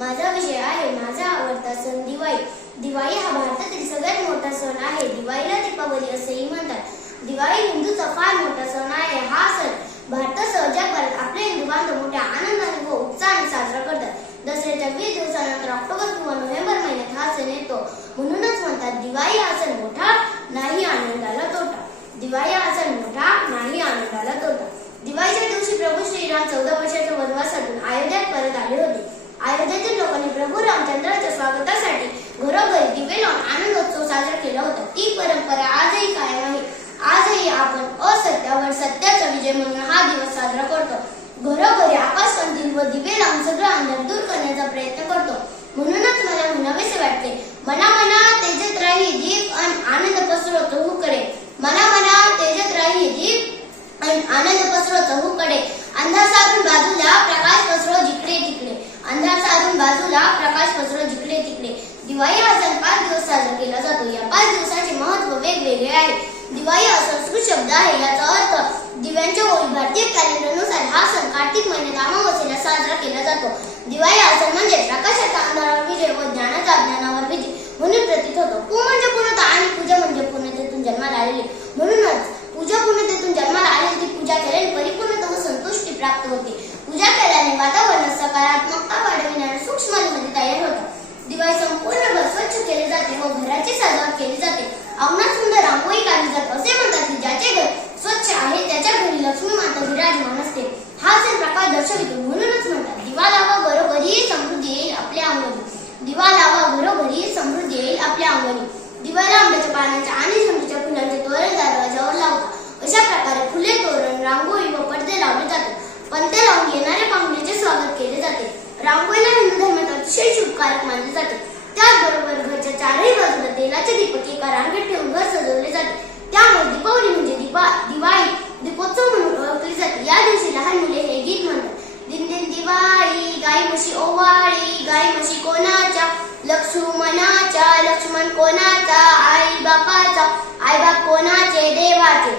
माझा विषय आहे माझा आवडता सण दिवाळी. दिवाळी हा भारतातील सगळ्यात मोठा सण आहे. दिवाळीला दीपावली असेही म्हणतात. दिवाळी हिंदूचा फार मोठा सण आहे. हा सण भारतासह जगभरात आपले हिंदू बांधव मोठ्या आनंदाने व उत्साहाने साजरा करतात. दसऱ्याच्या 20 दिवसानंतर ऑक्टोबर किंवा नोव्हेंबर महिन्यात हा सण येतो. म्हणूनच म्हणतात दिवाळी हा सण मोठा नाही आनंदाला तोटा. दिवाळी हा सण मोठा नाही आनंदाला तोटा. दिवाळीच्या दिवशी प्रभू श्रीराम 14 वर्षाच्या वनवासातून अयोध्येत परत आले होते. अयोध्येतील लोकांनी प्रभू रामचंद्राच्या स्वागतासाठी घरोघरी दिवे लावून आनंदोत्सव साजरा केला होता. ती परंपरा आजही कायम आहे. आजही आपण असत्यावर सत्याचा विजय म्हणून हा दिवस साजरा करतो. घरोघरी आकाशकंदील व दिवे लावून सगळा अंधार दूर करण्याचा प्रयत्न करतो. म्हणूनच मला म्हणावेसे वाटते, मना मना तेजत राही दीप अन आनंद पसरो चहूकडे. मना मना तेजत राही दीप अन आनंद पसरो चहूकडे. अंधार सारून बाजूला प्रकाश पसरो जिकडे तिकडे. अंधार सारून बाजूला प्रकाश पसरो जिकडे तिकडे. दिवाळी हा सण 5 दिवस साजरा केला जातो. या 5 दिवसाचे महत्त्व वेगवेगळे आहे. दिवाळी हा संस्कृत शब्द आहे. याचा अर्थ दिव्यांच्या ओळी. भारतीय कॅलेंडरनुसार हा सण कार्तिक महिन्यात अमावस्येला साजरा केला जातो. दिवाळी हा सण म्हणजे प्रकाशाचा अंधारावर विजय व ज्ञानाचा अज्ञानावर विजय म्हणून प्रतीत होतो. पू म्हणजे पूर्णता आणि पूजा म्हणजे पूर्णतेतून जन्माला आलेली. म्हणूनच पूजा पूर्णतेतून जन्माला आलेली ती पूजा केल्याने परिपूर्णता व संतुष्टी प्राप्त होते. पूजा केल्याने वातावरणात सकारात्मकता वाढविणारे सूक्ष्ममध्ये तयार होतात. दिवाळी संपूर्ण घर स्वच्छ केले जाते व घराची सजावट केली जाते. अंगणात सुंदर रांगोळी काढली जाते. असे म्हणतात की ज्याचे घर स्वच्छ आहे त्याच्या घरी लक्ष्मी माता विराजमान असते. हा सण प्रकाश दर्शवितो. म्हणूनच म्हणतात दिवा लावा घरोघरी समृद्धी येईल आपल्या अंगणी. दिवा लावा घरोघरी समृद्धी येईल आपल्या अंगणी. दिवाळीला आंब्याच्या पानांच्या आणि झेंडूच्या फुलांचे तोरण दरवाजावर लावतात. अशा प्रकारे फुले, तोरण, रांगोळी व पडदे लावले जातात. पणत्या लावून येणाऱ्या पाहुण्याचे स्वागत केले जाते. रांगोळीला हिंदू धर्मात अतिशय शुभकारक मानले जाते. त्याचबरोबर घरच्या चारही बाजूला तेलाचे दीपक एका रांगेत ठेवून घर सजवले जाते. त्यामुळे दीपावली म्हणजे दिवाळी दीपोत्सव म्हणून ओळखली जाते. या दिवशी लहान मुले हे गीत म्हणतात. दिन दिन दिवाळी गाई म्हशी ओवाळी. गाई म्हशी कोणाच्या लक्ष्मणाच्या. लक्ष्मण कोणाचा आई बापाचा. आई बाप कोणाचे देवाचे.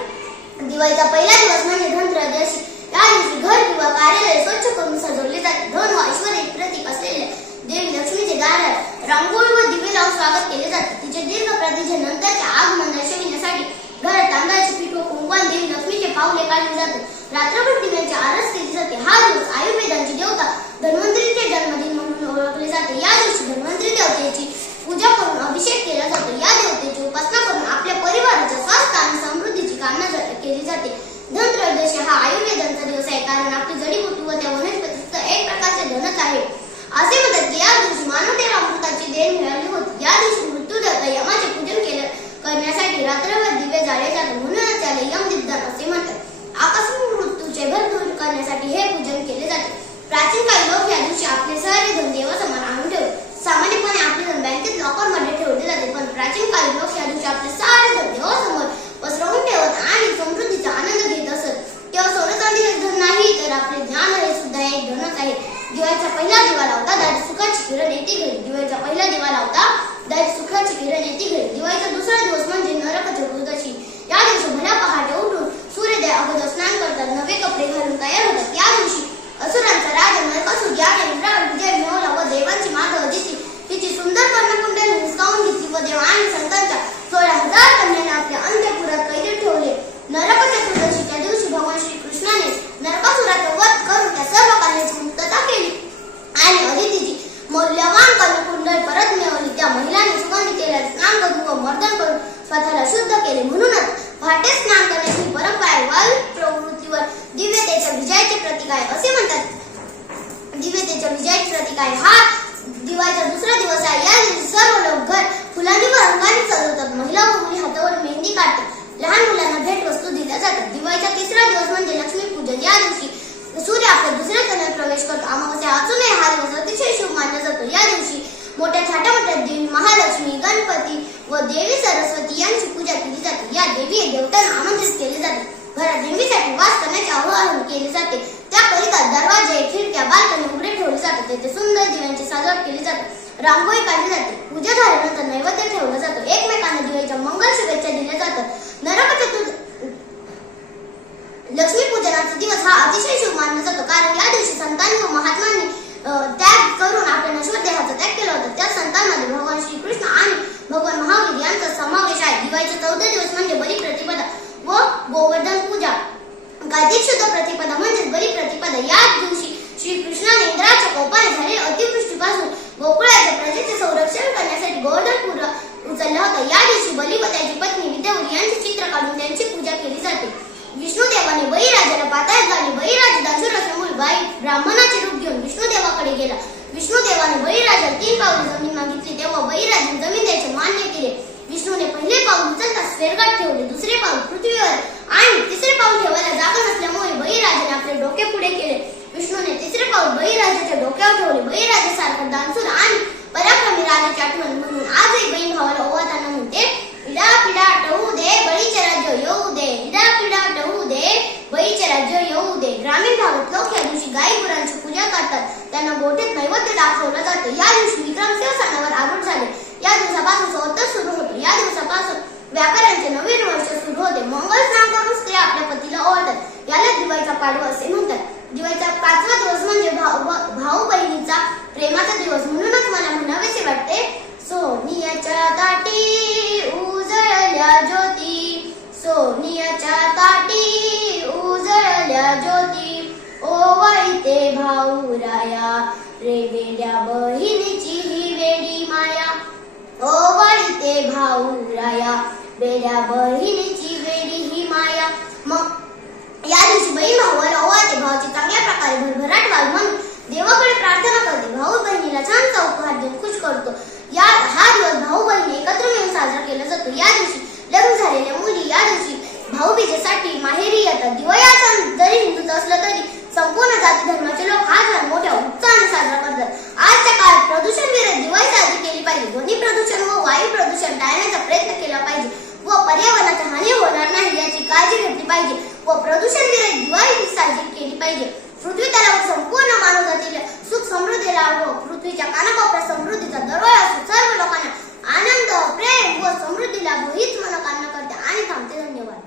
दिवाळीचा पहिला दिवस म्हणजे धनत्रयोदशी. या दिवशी घर किंवा कार्यालय स्वच्छ करून सजवले जाते. धन व ऐश्वर्याचे प्रतीक असलेले देवी लक्ष्मीचे दारात रांगोळी व दिवे लावून स्वागत केले जाते. तिचे दीर्घ प्रतीक्षेनंतरचे आगमन दर्शविण्यासाठी घरात तांदळाचे पीठ व कुंकवाने देवी लक्ष्मीचे पावले काढले जातात. रात्रभर दिव्यांची आरस केली जाते. हा दिवस आयुर्वेदांची देवता धन्वंतरीचे जन्मदिन म्हणून ओळखले जाते. या दिवशी धन्वंतरी देवतेची पूजा करून अभिषेक केला जातो. या देवतेची उपासना करून आपल्या परिवाराच्या स्वास्थ्य आणि समृद्धीची कामना केली जाते. धनत्रयोदशी हा आयुर्वेदांचा दिवस आहे, कारण आपली जडीबुटी व त्या वनस्पतीचं एक प्रकारचे धनच आहे. असे म्हणतात की या दिवशी मानवतेला अमृताची देण मिळाली होती. या दिवशी मृत्यूदेवता यमाचे पूजन करण्यासाठी रात्रभर दिवे जाळले जातात. म्हणूनच त्याला यमदीपदान असे म्हणतात. आकस्मिक मृत्यूचे भर दूर करण्यासाठी हे पूजन केले जाते. प्राचीन काळी लोक या दिवशी आपले सारे धन देवासमोर आणून ठेवत. सामान्यपणे आपले धन बँकेत लॉकरमध्ये ठेवले जाते, पण प्राचीन काळी लोक या दिवशी आपले सारे धन देवासमोर पसरवून ठेवत आणि समृद्धीचा आनंद घेत असत. केवळ सोने चांदी हे धन नाही, तर आपले ज्ञान हे सुद्धा एक धनच आहे. दिवाळीचा पहिला दिवा लावता दारी सुखाची किरण येते घरी. दिवाळीचा पहिला दिवा लावता दारी सुखाची किरण येते घरी. दिवाळीचा दुसरा दिवस म्हणजे नरक चतुर्दशी. या दिवशी भल्या पहाटे उठून सूर्योदय अगोदर स्नान करतात. नवे कपडे घालून तयार होतात. या दिवशी असुरांचा राजा नरकासुर याने इंद्रावर विजय मिळवला व देवांची माता अदिती तिची सुंदर कर्णकुंडली हिसकावून घेतली व देव आणि संतांच्या 16,000 कन्यांना आपल्या अंत्यपुरात कैदेत ठेवले. नरक चतुर्दशीच्या दिवशी भगवान श्रीकृष्णाने नरकासुराचा वध करून त्या सर्व कन्यांची मुक्तता केली आणि अदितीची मौल्यवान कर्णकुंडल परत मिळवली. त्या महिलांनी सुगंधी तेलात स्नान करून व मर्दन करून स्वतःला शुद्ध केले. म्हणूनच पहाटे स्नान करण्याची परंपरा आहे. वायू प्रवृत्तीवर दिव्यतेच्या विजयाचे प्रतीक आहे असे म्हणतात. दिव्यतेच्या विजयाचे प्रतीक आहे. हा दिवाळीचा दुसरा दिवस आहे. या दिवशी सर्व लोक घर फुलांनी व रंगांनी सजवतात. महिला व मुली हातावर मेहंदी काढतात. लहान मुलांना भेट वस्तू दिल्या जातात. दिवाळीचा तिसरा दिवस म्हणजे लक्ष्मीपूजन. या दिवशी सूर्य आपल्या दुसऱ्या चंद्रात प्रवेश करतो. अमावस्या असूनही हा दिवस अतिशय शुभ मानला जातो. या दिवशी मोठ्या थाटामाटात देवी महालक्ष्मी, गणपती व देवी सरस्वती यांची पूजा केली जाते. या देवी देवतांना आमंत्रित केले जाते. घरात देवीसाठी वास करण्याचे आवाहन केले जाते. त्याकरिता दरवाजे, खिडक्या, बाल्कनी उघडे ठेवले जातात. तेथे सुंदर दिव्यांची सजावट केली जाते. रांगोळी काढली जाते. पूजा झाल्यानंतर नैवेद्य ठेवला जातो. एकमेकांना दिवाळीच्या मंगल शुभेच्छा दिल्या जातात. नरक चतुर्दशी लक्ष्मी पूजनाचा दिवस हा अतिशय शुभ मानला जातो, कारण या दिवशी संतांनी व महात्मांनी त्याग करून आपल्या नश्वर देहाचा त्याग केला होता त्या संतांमध्ये भगवान श्रीकृष्ण आणि भगवान महावीर यांचा समावेश आहे. दिवाळीचे 14 दिवस म्हणजे बलिप्रतिपदा व गोवर्धन पूजा. कार्तिक शुद्ध प्रतिपदा म्हणजे बलिप्रतिपदा. याच दिवशी श्रीकृष्णाने इंद्राच्या कोपाने झालेल्या अतिवृष्टीपासून गोकुळाच्या प्रजेचे संरक्षण करण्यासाठी गोवर्धनपूर उचलला होता. या दिवशी बली व त्याची पत्नी विद्यावती यांचे चित्र काढून त्यांची पूजा केली जाते. विष्णुदेवाने बळीराजाला पाताळात घातले. बळीराजा दासुरासमोर ब्राह्मणाचे रूप घेऊन विष्णुदेवाकडे गेला. विष्णुदेवाने बळीराजाला 3 पावले जमीन मागितली. तेव्हा बळीराजाने जमीन द्यायचे मान्य केले. विष्णूने पहिले पाऊल उचलता स्वर्गात ठेवले, दुसरे पाऊल पृथ्वीवर आणि तिसरे पाऊल ठेवायला जागा नसल्यामुळे बळीराजाने आपले डोके पुढे केले. विष्णूने तिसरे पाऊल बळीराजाच्या डोक्यावर ठेवले. बळीराजासारखा दानशूर आणि पराक्रमी राजाची आठवण म्हणून आजही बहीण भावाला ओवाळताना म्हणते, इडा पिडा टवू दे बळीचे राज्य येऊ दे, इडा पिडा टवू दे बळीचे राज्य येऊ दे. ग्रामीण भागात लोक या दिवशी गाई गुरांची पूजा करतात. त्यांना गोठ्यात नैवेद्य दाखवला जातो. या दिवशी विक्रमसेन सणावर आरूढ झाले. या दिवसापासून संवत्सर सुरू होतो. या दिवसापासून व्यापाऱ्यांचे नवीन वर्ष सुरू होते. मंगल स्नान करून स्त्रिया आपल्या पतीला ओवाळतात. याला दिवाळीचा पाडवा असे म्हणतात. दिवाळीचा 5वा दिवस म्हणजे भाऊ बहिणीचा प्रेमाचा दिवस. म्हणूनच मला म्हणावेसे वाटते, सोनियाच्या ताटी उजळल्या ज्योती, सोनियाच्या ताटी उजळल्या ज्योती, ओवाळीते भाऊ राया रेवेल्या बहिणीची ही वेडी माया, ओवाळीते भाऊ राया वेड्या बहिणीची वेडी ही माया. मग या दिवशी बहीण भावाला ओवाळते. भावाची चांगल्या प्रकारे भरभराट व्हावी म्हणून देवाकडे प्रार्थना करते. भाऊ बहिणीला छानसा उपहार देऊन खुश करतो. हा दिवस भाऊ बहिणी एकत्र मिळून साजरा केला जातो. या दिवशी लग्न झालेल्या मुली या दिवशी भाऊबीजेसाठी माहेरी येतात. दिवाळी हा सण जरी हिंदूचा असला तरी संपूर्ण जाती धर्माचे लोक हा सण मोठ्या उत्साहाने साजरा करतात. आजच्या काळात प्रदूषण विरहित दिवाळी साजरी केली पाहिजे. ध्वनी प्रदूषण व वायू प्रदूषण टाळण्याचा प्रयत्न केला पाहिजे व पर्यावरणाची हानी होणार नाही याची काळजी घेतली पाहिजे व प्रदूषण विरहित दिवाळी साजरी केली पाहिजे. पृथ्वी तलावर संपूर्ण मानवजातीला सुख समृद्धी लाभो. पृथ्वीच्या कानाकोपऱ्यात समृद्धीचा दरवळ असो. सर्व लोकांना आनंद, प्रेम व समृद्धी लाभो हीच मनोकामना करते आणि थांबते. धन्यवाद.